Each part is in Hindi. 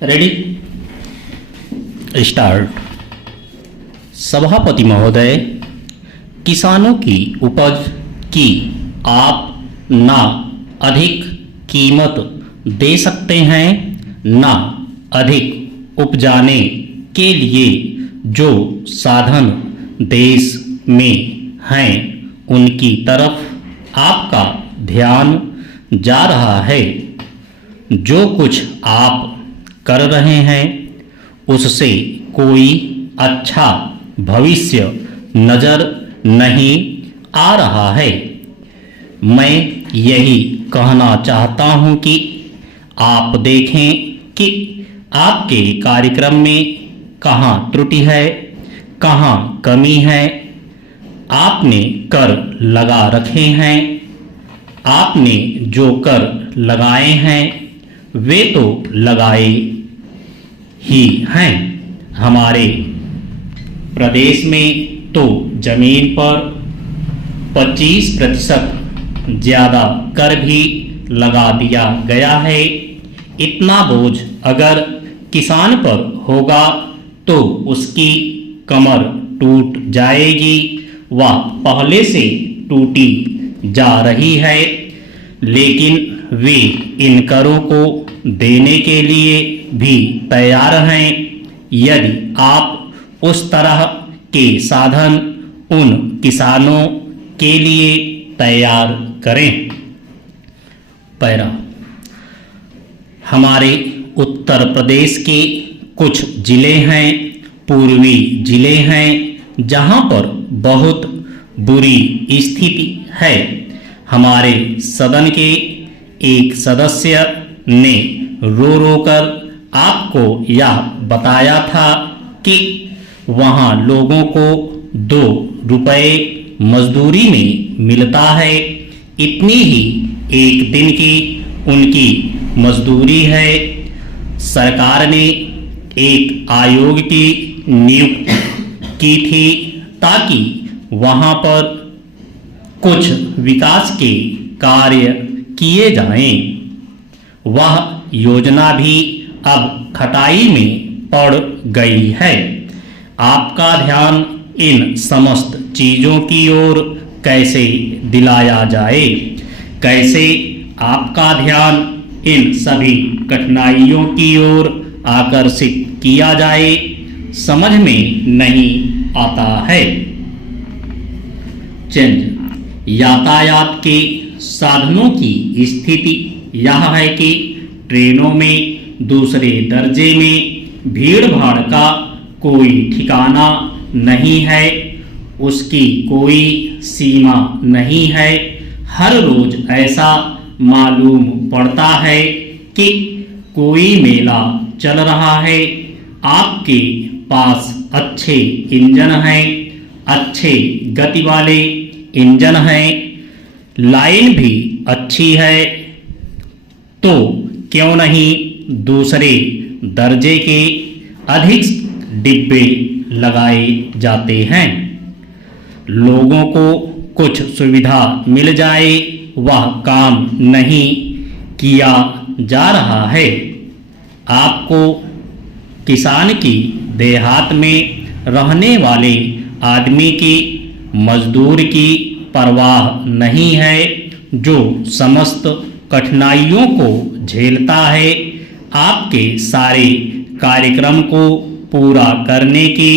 Ready start. सभापति महोदय, किसानों की उपज की आप ना अधिक कीमत दे सकते हैं, ना अधिक उपजाने के लिए जो साधन देश में हैं उनकी तरफ आपका ध्यान जा रहा है। जो कुछ आप कर रहे हैं उससे कोई अच्छा भविष्य नजर नहीं आ रहा है। मैं यही कहना चाहता हूं कि आप देखें कि आपके कार्यक्रम में कहाँ त्रुटि है, कहाँ कमी है। आपने कर लगा रखे हैं, आपने जो कर लगाए हैं वे तो लगाए ही हैं। हमारे प्रदेश में तो जमीन पर 25% ज़्यादा कर भी लगा दिया गया है। इतना बोझ अगर किसान पर होगा तो उसकी कमर टूट जाएगी, वह पहले से टूटी जा रही है। लेकिन वे इन करों को देने के लिए भी तैयार हैं यदि आप उस तरह के साधन उन किसानों के लिए तैयार करें। पैरा, हमारे उत्तर प्रदेश के कुछ जिले हैं, पूर्वी जिले हैं, जहां पर बहुत बुरी स्थिति है। हमारे सदन के एक सदस्य ने रो रो कर आपको यह बताया था कि वहाँ लोगों को 2 रुपये मजदूरी में मिलता है। इतनी ही एक दिन की उनकी मजदूरी है। सरकार ने एक आयोग की नियुक्ति की थी ताकि वहाँ पर कुछ विकास के कार्य किए जाएं। वह योजना भी अब खटाई में पड़ गई है। आपका ध्यान इन समस्त चीज़ों की ओर कैसे दिलाया जाए, कैसे आपका ध्यान इन सभी कठिनाइयों की ओर आकर्षित किया जाए, समझ में नहीं आता है। चेंज। यातायात के साधनों की स्थिति यह है कि ट्रेनों में दूसरे दर्जे में भीड़ भाड़ का कोई ठिकाना नहीं है, उसकी कोई सीमा नहीं है। हर रोज ऐसा मालूम पड़ता है कि कोई मेला चल रहा है। आपके पास अच्छे इंजन हैं, अच्छे गति वाले इंजन हैं, लाइन भी अच्छी है, तो क्यों नहीं दूसरे दर्जे के अधिक डिब्बे लगाए जाते हैं। लोगों को कुछ सुविधा मिल जाए, वह काम नहीं किया जा रहा है। आपको किसान की देहात में रहने वाले आदमी की मजदूर की परवाह नहीं है, जो समस्त कठिनाइयों को झेलता है। आपके सारे कार्यक्रम को पूरा करने की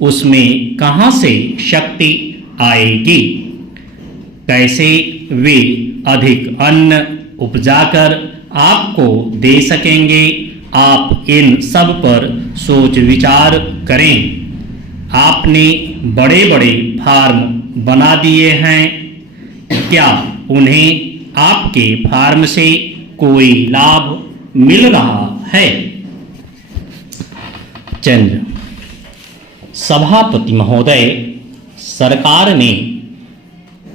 उसमें कहाँ से शक्ति आएगी? कैसे वे अधिक अन्न उपजाकर आपको दे सकेंगे? आप इन सब पर सोच विचार करें। आपने बड़े बड़े फार्म बना दिए हैं, क्या उन्हें आपके फार्म से कोई लाभ मिल रहा है? चंद। सभापति महोदय, सरकार ने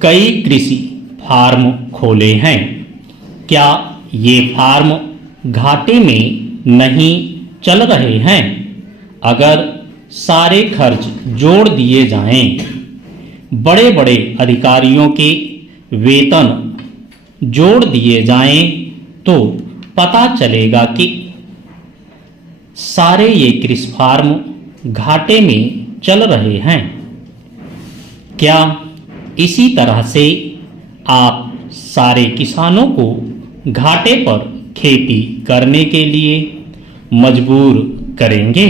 कई कृषि फार्म खोले हैं। क्या ये फार्म घाटे में नहीं चल रहे हैं? अगर सारे खर्च जोड़ दिए जाएं, बड़े बड़े अधिकारियों के वेतन जोड़ दिए जाएं, तो पता चलेगा कि सारे ये कृषि फार्म घाटे में चल रहे हैं। क्या इसी तरह से आप सारे किसानों को घाटे पर खेती करने के लिए मजबूर करेंगे?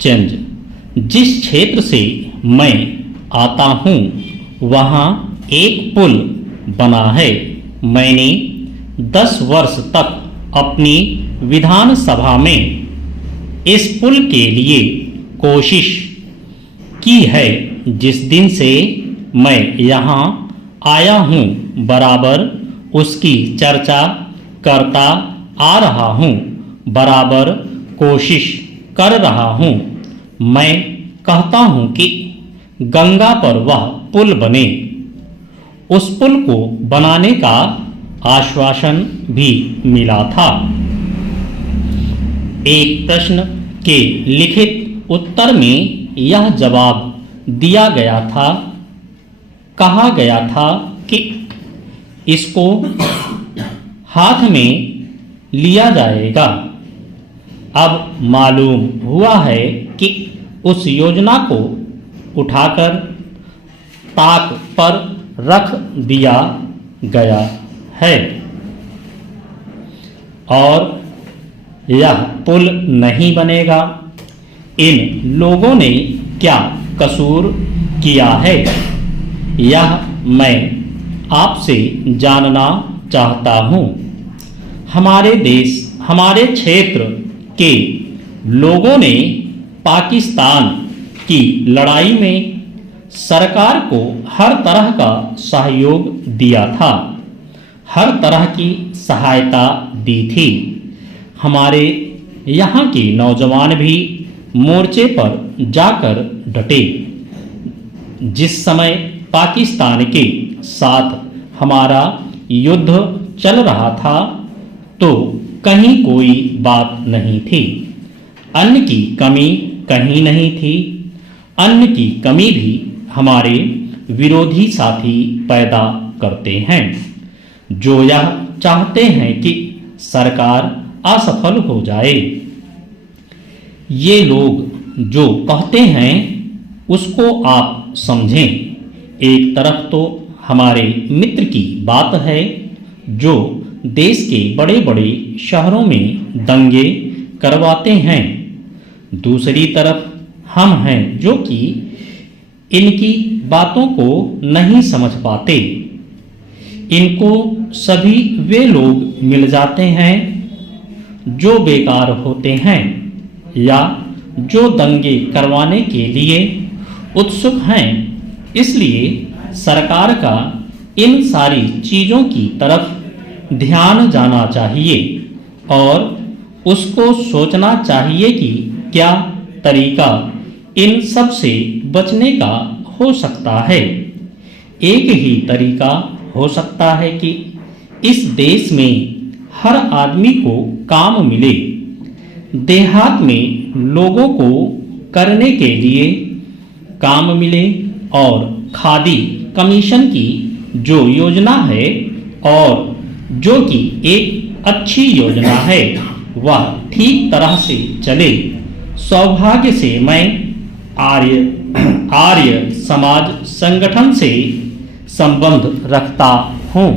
चंद, जिस क्षेत्र से मैं आता हूँ वहाँ एक पुल बना है। मैंने 10 वर्ष तक अपनी विधानसभा में इस पुल के लिए कोशिश की है। जिस दिन से मैं यहाँ आया हूँ बराबर उसकी चर्चा करता आ रहा हूँ, बराबर कोशिश कर रहा हूँ। मैं कहता हूँ कि गंगा पर वह पुल बने। उस पुल को बनाने का आश्वासन भी मिला था। एक प्रश्न के लिखित उत्तर में यह जवाब दिया गया था, कहा गया था कि इसको हाथ में लिया जाएगा। अब मालूम हुआ है कि उस योजना को उठाकर ताक पर रख दिया गया है और यह पुल नहीं बनेगा। इन लोगों ने क्या कसूर किया है, यह मैं आपसे जानना चाहता हूँ। हमारे देश, हमारे क्षेत्र के लोगों ने पाकिस्तान की लड़ाई में सरकार को हर तरह का सहयोग दिया था, हर तरह की सहायता दी थी। हमारे यहाँ के नौजवान भी मोर्चे पर जाकर डटे। जिस समय पाकिस्तान के साथ हमारा युद्ध चल रहा था तो कहीं कोई बात नहीं थी, अन्न की कमी कहीं नहीं थी। अन्न की कमी भी हमारे विरोधी साथी पैदा करते हैं, जो यह चाहते हैं कि सरकार असफल हो जाए। ये लोग जो कहते हैं उसको आप समझें। एक तरफ तो हमारे मित्र की बात है जो देश के बड़े बड़े शहरों में दंगे करवाते हैं, दूसरी तरफ हम हैं जो कि इनकी बातों को नहीं समझ पाते। इनको सभी वे लोग मिल जाते हैं जो बेकार होते हैं या जो दंगे करवाने के लिए उत्सुक हैं। इसलिए सरकार का इन सारी चीज़ों की तरफ ध्यान जाना चाहिए और उसको सोचना चाहिए कि क्या तरीका इन सब से बचने का हो सकता है। एक ही तरीका हो सकता है कि इस देश में हर आदमी को काम मिले। देहात में लोगों को करने के लिए काम मिले और खादी कमीशन की जो योजना है और जो कि एक अच्छी योजना है वह ठीक तरह से चले। सौभाग्य से मैं आर्य समाज संगठन से संबंध रखता हूँ।